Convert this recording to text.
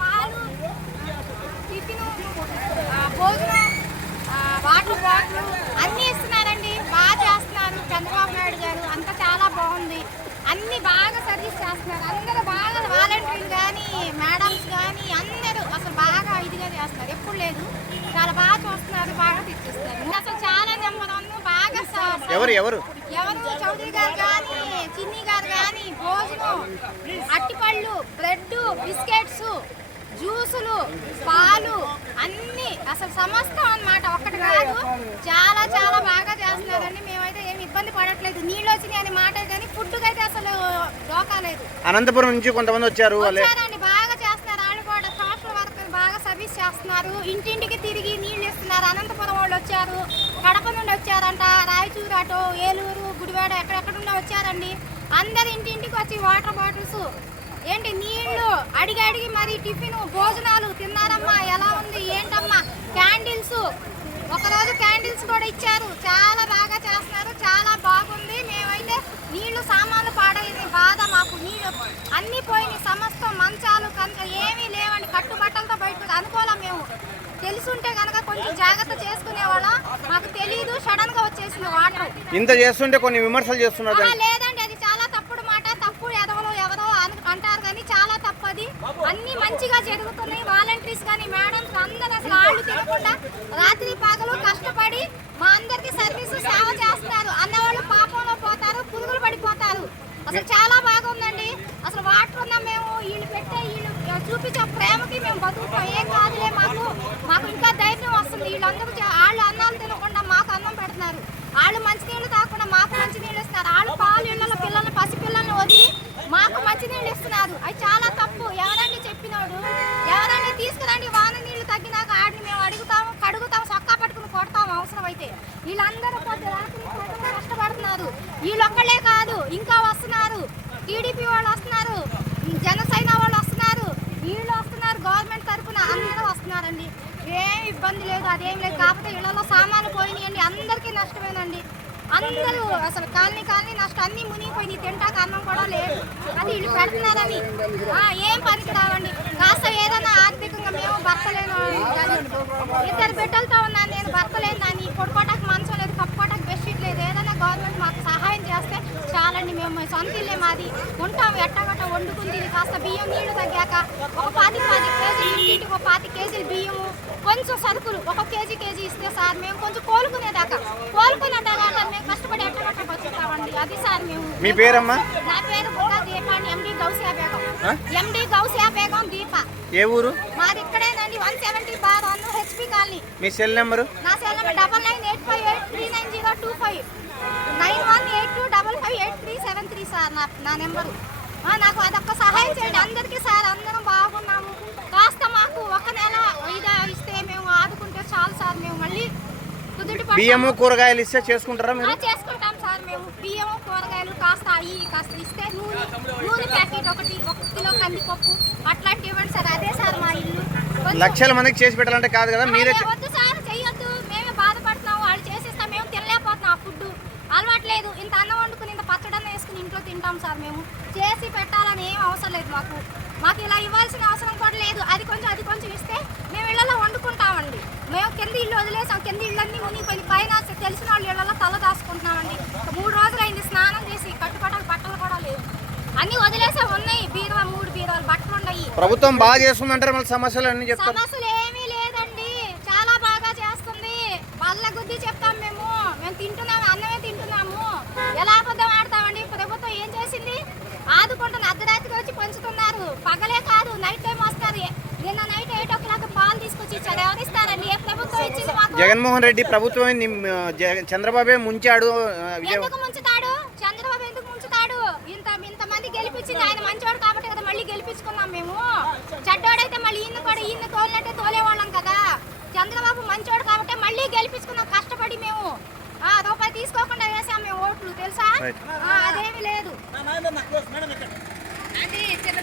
పాలు టిఫిను ఆ, భోజనం ఆ, వాటర్ బాటిల్ అన్నీ ఇస్తున్నారండి. బాగా చేస్తున్నారు. చంద్రబాబు నాయుడు గారు. అంతా చాలా బాగుంది. అన్ని బాగా సర్వీస్ చేస్తున్నారు. అందరూ బాగా వాలంటీర్లు కానీ మేడమ్స్ కానీ అందరూ అసలు బాగా ఇదిగా చేస్తున్నారు. ఎప్పుడు లేదు. చాలా బాగా చూస్తున్నారు. బాగా తెచ్చిస్తున్నారు. అసలు చాలా వన్ బాగా ఎవరు ఎవరు? ఎవరు? చౌదరి గారు కానీ చిన్ని గారు కానీ భోజనం అట్టిపళ్ళు బ్రెడ్ బిస్కెట్స్ జ్యూసులు పాలు అన్ని అసలు సమస్తం అన్నమాట. ఒక్కటి కాదు చాలా చాలా బాగా చేస్తున్నారండి. మేమైతే ఏమి ఇబ్బంది పడట్లేదు. నీళ్ళు వచ్చినాయి అనే మాట కానీ ఫుడ్ అయితే అసలు డోకాలేదు అనంతపురం నుంచి కొంతమంది వచ్చారు వచ్చారండి బాగా చేస్తున్నారు. వాళ్ళు కూడా సోషల్ వర్కర్ బాగా సర్వీస్ చేస్తున్నారు. ఇంటింటికి తిరిగి నీళ్ళు ఇస్తున్నారు. అనంతపురం వాళ్ళు వచ్చారు కడప నుండి వచ్చారంట రాయచూరు అటు ఏలూరు గుడివాడ ఎక్కడెక్కడ నుండి వచ్చారండి. అందరు ఇంటింటికి వచ్చి వాటర్ బాటిల్స్. ఏంటి నీళ్ళు? అడిగి అడిగి మరి టిఫిన్ భోజనాలు తిన్నారమ్మా? ఎలా ఉంది? ఏంటమ్మా? క్యాండిల్స్. ఒకరోజు క్యాండిల్స్ కూడా ఇచ్చారు. చాలా బాగా చేస్తున్నారు. చాలా బాగుంది. మేమైతే నీళ్ళు సామాన్లు పాడైంది. బాధ మాకు. నీళ్ళు అన్ని పోయినాయి. సమస్తం మంచాలు కనుక ఏమీ లేవండి. కట్టుబట్టలతో బయటకు అనుకోలేం మేము? తెలుసుంటే కనుక కొంచెం జాగ్రత్త చేసుకునేవాళ్ళం. మాకు తెలియదు సడన్గా వచ్చేసింది వాటర్. ఇంత చేస్తుంటే కొన్ని విమర్శలు చేస్తున్నారు ఆ, దాన్ని. లేదండి అది చాలా తప్పుడు మాట తప్పుడు ఎదవలో ఎవరో అను- అంటారు కానీ చాలా తప్పది అన్ని మంచిగా జరుగుతున్నాయి. వాలంటీర్స్ కానీ మేడమ్స్ అందరూ అసలు ఆళ్ళు తినకుండా రాత్రి పగలు కష్టపడి మా అందరికి సర్వీస్ సేవ చేస్తారు. అన్నవాళ్ళు పాపంలో పోతారు పురుగులు పడిపోతారు. అసలు చాలా బాగుందండి. అసలు వాటర్ ఉన్న మేము వీళ్ళు పెట్టే వీళ్ళు చూపించే ప్రేమకి మేము బతుకుతాం ఏం కాదులే మాకు. మాకు ఇంకా ధైర్యం వస్తుంది. వీళ్ళందరూ వాళ్ళు అన్నాలు తినకుండా మాకు అన్నం పెడుతున్నారు. వాళ్ళు మంచినీళ్ళు తాకుండా మాకు మంచినీళ్ళు ఇస్తారు. వాళ్ళు పాలు ఇళ్ళలో పిల్లల్ని పసిపిల్లల్ని వదిలి మాకు మంచినీళ్ళు ఇస్తున్నారు. అయితే వీళ్ళందరూ పొద్దు రాత్రి కష్టపడుతున్నారు? వీళ్ళొక్కళ్ళే కాదు ఇంకా వస్తున్నారు. టీడీపీ వాళ్ళు వస్తున్నారు జనసేన వాళ్ళు వస్తున్నారు వీళ్ళు వస్తున్నారు గవర్నమెంట్ తరఫున అందరూ వస్తున్నారండి. ఏం ఇబ్బంది లేదు అదేం లేదు. కాకపోతే ఇళ్ళలో సామాన్లు పోయినాయండి అందరికీ నష్టమేనండి. అందరూ అసలు కాలనీ కాలనీ నష్టం అన్ని మునిగిపోయింది తింటాక అన్నం కూడా లేదు. అది వీళ్ళు పెడుతున్నారని ఏం పనికి రావండి. కాస్త ఏదైనా ఆర్థికంగా మేము భర్తలేను కానీ ఇద్దరు బిడ్డలతో ఉన్నాను నేను భర్తలేను దాన్ని. కొడుకోటాక మంచం లేదు కప్పుకోటానికి బెడ్షీట్ లేదు ఏదైనా గవర్నమెంట్ మాకు సహాయం చేస్తే చాలండి మేము సొంత ఇల్లే మాది. ఉంటాము ఎట్టగట్ట వండుకుని తిని కాస్త బియ్యం నీళ్ళు తగ్గాక ఒక పాతి పాతి కేజీలు ఇంటింటికి ఒక పాతి కేజీలు బియ్యము కొంచెం సరుకులు ఒక కేజీ కేజీ ఇస్తే సార్ మేము కొంచెం కోలుకునేదాకా. కోలుకునేదాకా మేము కష్టపడి ఎట్టగట్ట బతుకుతామండి. అది సార్ మేము మీ పేరమ్మా? నా పేరు బుర్రా దీపాన్ని ఎండి గౌసియా బేగం? ఎండి గౌసియా బేగం దీప. ఏ ఊరు? మాది ఇక్కడేనండి one seventy bar one HP colony. మీ సెల్ నెంబరు? నా cell number double nine eight five eight three nine zero two five. Nine one eight two double five eight three seven three sir నా నా number. నాకు అదొక్క సహాయం చేయండి. అందరికీ sir అందరం బాగున్నాము. కాస్త మాకు ఒక నెల ఇదా ఇస్తే మేము ఆదుకుంటే చాలు సార్. మేము మళ్ళీ కుదుటి. బియ్యము కూరగాయలు ఇస్తే చేసుకుంటారా మీరు? చేసుకుంటాం సార్ మేము. బియ్యం కూరగాయలు కాస్త అయ్యి కాస్త ఇస్తే నూనె నూనె ప్యాకెట్ ఒకటి ఒక కిలో కందిపప్పు. అట్లాంటివి ఇవ్వండి సార్. అదే సార్ మా ఇల్లు. లక్షల మందికి చేసి పెట్టాలంటే కాదు కదా మీరే అదే వద్దు సార్ చెయ్యొద్దు మేమే బాధపడుతున్నాం వాళ్ళు చేసిస్తాం మేము తినలేకపోతున్నాం ఆ ఫుడ్ అలవాట్లేదు ఇంత అన్నం వండుకుని ఇంత పచ్చడన్న తింటాం సార్ మేము. చేసి పెట్టాలని ఏం అవసరం లేదు మాకు. మాకు ఇలా ఇవ్వాల్సిన అవసరం కూడా లేదు. అది కొంచెం అది కొంచెం ఇస్తే మేము ఇళ్ళలో వండుకుంటామండి. మేము కింద ఇల్లు వదిలేసాం. కింద ఇళ్ళన్నీ మునిగిపోయింది పైన తెలిసిన వాళ్ళు ఇళ్ళలో తల దాచుకుంటున్నామండి. మూడు రోజులు అయింది స్నానం చేసి కట్టుకోవడానికి బట్టలు కూడా లేవు. అన్నీ వదిలేసే ఉన్నాయి. బీరువా మూడు బీరువాలు బట్టలు ఉన్నాయి ప్రభుత్వం బాగా చేస్తుందంటారు మళ్ళీ సమస్యలు అన్ని చెప్తారు సమస్యలు ఏమీ లేదండి చాలా బాగా చేస్తుంది వాళ్ళ గుద్ది చెప్తాం మేము మేము తింటున్నాము అన్నమే తింటున్నాము ఎలా అబద్ధం ఆడతామండి ప్రభుత్వం ఏం చేసింది ఆదుకుంటున్న అర్ధరాత్రి వచ్చి పంచుతున్నారు పగలే కాదు నైట్ టైం వస్తారు నిన్న నైట్ ఎయిట్ ఓ క్లాక్ పాలు తీసుకొచ్చి ఇచ్చారు ఎవరు ఇస్తారండి ఏ ప్రభుత్వం ఇచ్చింది మాకు జగన్మోహన్ రెడ్డి జగ- చంద్రబాబే ముంచాడు విజయ చంద్రబాబు ఎందుకు ముంచుతాడు? ఇంత ఇంతమంది గెలిపించింది ఆయన మంచివాడు కాబట్టి కదా మళ్ళీ గెలిపించుకున్నాం మేము. చెడ్డోడైతే మళ్ళీ ఈయన కూడా ఈయన తోలినట్టే తోలేవాళ్ళం కదా. చంద్రబాబు మంచివాడు కాబట్టి మళ్ళీ గెలిపించుకున్నాం కష్టపడి మేము. ఆ రూపాయి తీసుకోకుండా వేసాం మేము ఓట్లు తెలుసా? అదేమి లేదు. అది చిన్న